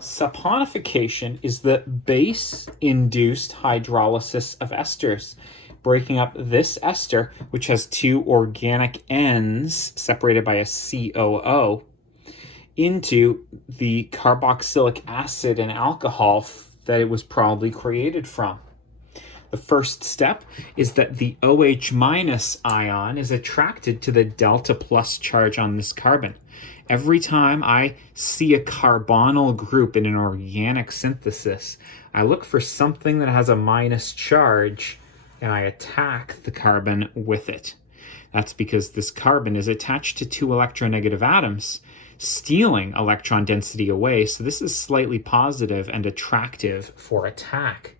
Saponification is the base-induced hydrolysis of esters, breaking up this ester, which has two organic ends separated by a COO, into the carboxylic acid and alcohol that it was probably created from. The first step is that the OH minus ion is attracted to the delta plus charge on this carbon. Every time I see a carbonyl group in an organic synthesis, I look for something that has a minus charge and I attack the carbon with it. That's because this carbon is attached to two electronegative atoms, stealing electron density away, so this is slightly positive and attractive for attack.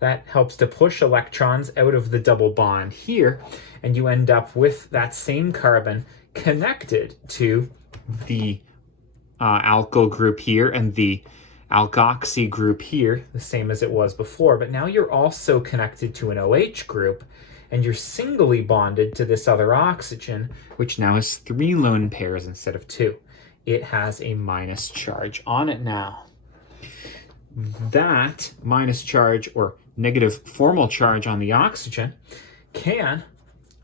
That helps to push electrons out of the double bond here, and you end up with that same carbon connected to the alkyl group here and the alkoxy group here, the same as it was before, but now you're also connected to an OH group, and you're singly bonded to this other oxygen, which now has 3 lone pairs instead of 2. It has a minus charge on it now. That minus charge, or negative formal charge on the oxygen, can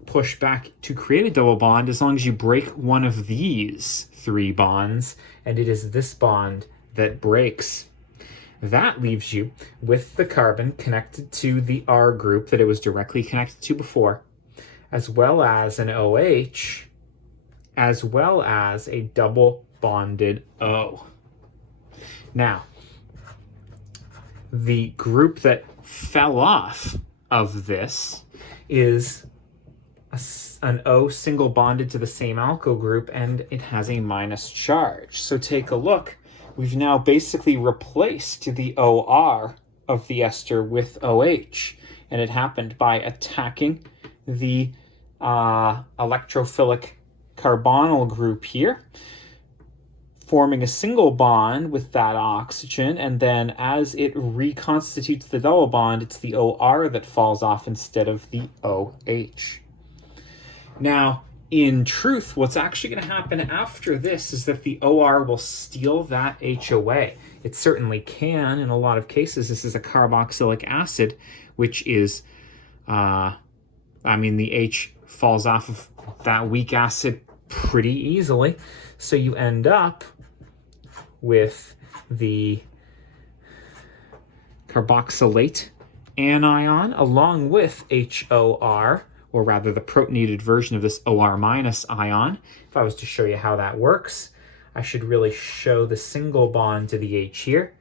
push back to create a double bond as long as you break one of these 3 bonds, and it is this bond that breaks. That leaves you with the carbon connected to the R group that it was directly connected to before, as well as an OH, as well as a double bonded O. Now, the group that fell off of this is an O single bonded to the same alkyl group, and it has a minus charge. So take a look. We've now basically replaced the OR of the ester with OH, and it happened by attacking the electrophilic carbonyl group here, forming a single bond with that oxygen, and then as it reconstitutes the double bond, it's the OR that falls off instead of the OH. Now, in truth, what's actually going to happen after this is that the OR will steal that H away. It certainly can in a lot of cases. This is a carboxylic acid, which is, the H falls off of that weak acid pretty easily. So you end up with the carboxylate anion along with HOR, or rather the protonated version of this OR minus ion. If I was to show you how that works, I should really show the single bond to the H here.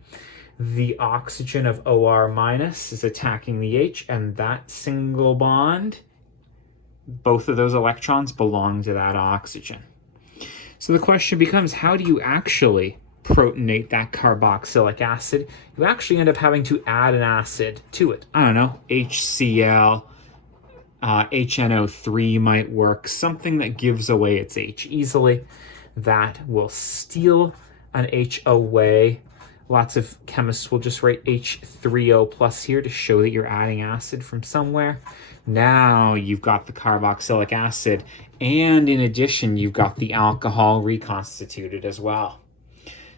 The oxygen of OR minus is attacking the H, and that single bond, both of those electrons belong to that oxygen. So the question becomes, how do you actually protonate that carboxylic acid? You actually end up having to add an acid to it. I don't know, HCl, HNO3 might work, something that gives away its H easily. That will steal an H away. Lots of chemists will just write H3O plus here to show that you're adding acid from somewhere. Now you've got the carboxylic acid, and in addition, you've got the alcohol reconstituted as well.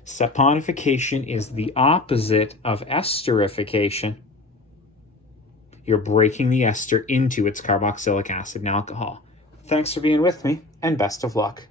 Saponification is the opposite of esterification. You're breaking the ester into its carboxylic acid and alcohol. Thanks for being with me, and best of luck.